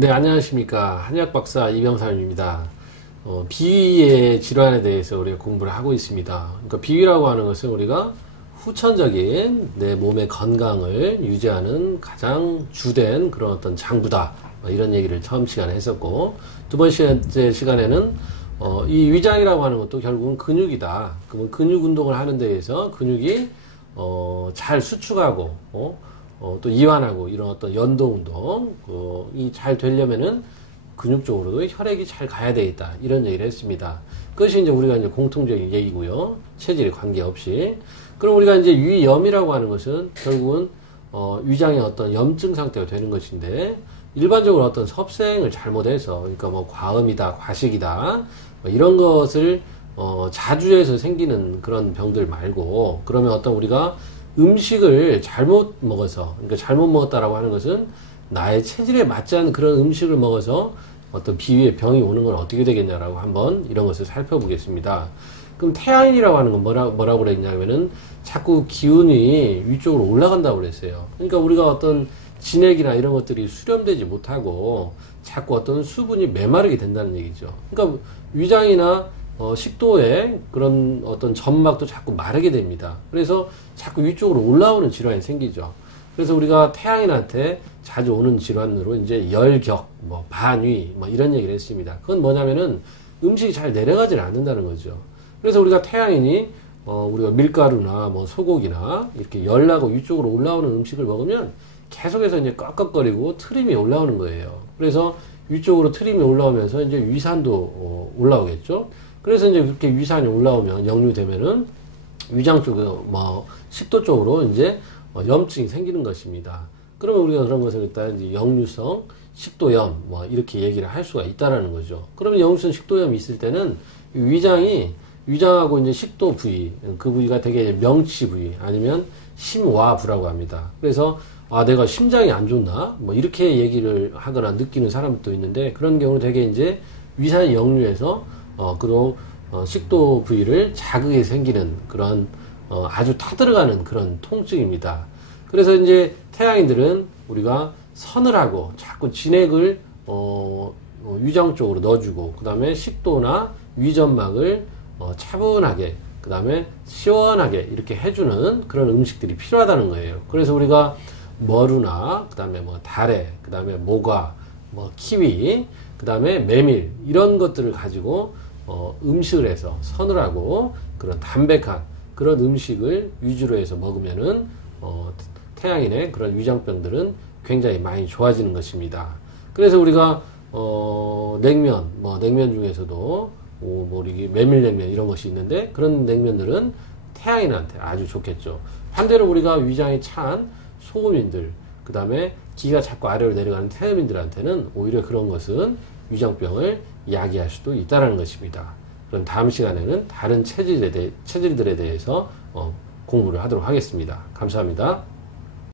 네, 안녕하십니까. 한의학박사 이병삼입니다. 비위의 질환에 대해서 우리가 공부를 하고 있습니다. 그러니까 비위라고 하는 것은 우리가 후천적인 내 몸의 건강을 유지하는 가장 주된 그런 어떤 장부다. 이런 얘기를 처음 시간에 했었고, 두 번째 시간에는 이 위장이라고 하는 것도 결국은 근육이다. 그러면 근육 운동을 하는 데에서 근육이 잘 수축하고 또 이완하고 이런 어떤 연도 운동이 잘 되려면은 근육 쪽으로도 혈액이 잘 가야 되겠다. 이런 얘기를 했습니다. 그것이 이제 우리가 이제 공통적인 얘기고요. 체질에 관계없이. 그럼 우리가 이제 위염이라고 하는 것은 결국은 위장의 어떤 염증 상태가 되는 것인데, 일반적으로 어떤 섭생을 잘못해서, 그러니까 뭐 과음이다, 과식이다, 뭐 이런 것을 자주 해서 생기는 그런 병들 말고, 그러면 어떤 우리가 음식을 잘못 먹어서, 그러니까 잘못 먹었다라고 하는 것은 나의 체질에 맞지 않은 그런 음식을 먹어서 어떤 비위의 병이 오는 건 어떻게 되겠냐라고 한번 이런 것을 살펴보겠습니다. 그럼 태양인이라고 하는 건 뭐라고 그랬냐면은 자꾸 기운이 위쪽으로 올라간다고 그랬어요. 그러니까 우리가 어떤 진액이나 이런 것들이 수렴되지 못하고 자꾸 어떤 수분이 메마르게 된다는 얘기죠. 그러니까 위장이나 식도에 그런 어떤 점막도 자꾸 마르게 됩니다. 그래서 자꾸 위쪽으로 올라오는 질환이 생기죠. 그래서 우리가 태양인한테 자주 오는 질환으로 이제 열격, 뭐 반위, 뭐 이런 얘기를 했습니다. 그건 뭐냐면은 음식이 잘 내려가질 않는다는 거죠. 그래서 우리가 태양인이 우리가 밀가루나 뭐 소고기나 이렇게 열나고 위쪽으로 올라오는 음식을 먹으면 계속해서 이제 꺽꺽거리고 트림이 올라오는 거예요. 그래서 위쪽으로 트림이 올라오면서 이제 위산도 올라오겠죠. 그래서 이제 그렇게 위산이 올라오면 역류되면은 위장 쪽에 뭐 식도 쪽으로 이제 염증이 생기는 것입니다. 그러면 우리가 그런 것을 일단 이제 역류성 식도염 뭐 이렇게 얘기를 할 수가 있다라는 거죠. 그러면 역류성 식도염이 있을 때는 위장하고 이제 식도 부위, 그 부위가 되게 명치 부위 아니면 심와부라고 합니다. 그래서 내가 심장이 안 좋나? 뭐 이렇게 얘기를 하거나 느끼는 사람도 있는데, 그런 경우는 되게 이제 위산이 역류해서 식도 부위를 자극이 생기는 그런 아주 타들어가는 그런 통증입니다. 그래서 이제 태양인들은 우리가 서늘하고 자꾸 진액을 위장 쪽으로 넣어주고, 그 다음에 식도나 위점막을 차분하게, 그 다음에 시원하게 이렇게 해주는 그런 음식들이 필요하다는 거예요. 그래서 우리가 머루나, 그 다음에 뭐 다래, 그 다음에 모과, 뭐 키위, 그 다음에 메밀, 이런 것들을 가지고 음식을 해서 서늘하고 그런 담백한 그런 음식을 위주로 해서 먹으면은 태양인의 그런 위장병들은 굉장히 많이 좋아지는 것입니다. 그래서 우리가 냉면 중에서도 우리 메밀냉면 이런 것이 있는데, 그런 냉면들은 태양인한테 아주 좋겠죠. 반대로 우리가 위장이 찬 소금인들, 그 다음에 기가 자꾸 아래로 내려가는 태음인들한테는 오히려 그런 것은 위장병을 야기할 수도 있다는 것입니다. 그럼 다음 시간에는 다른 체질들에 대해서 공부를 하도록 하겠습니다. 감사합니다.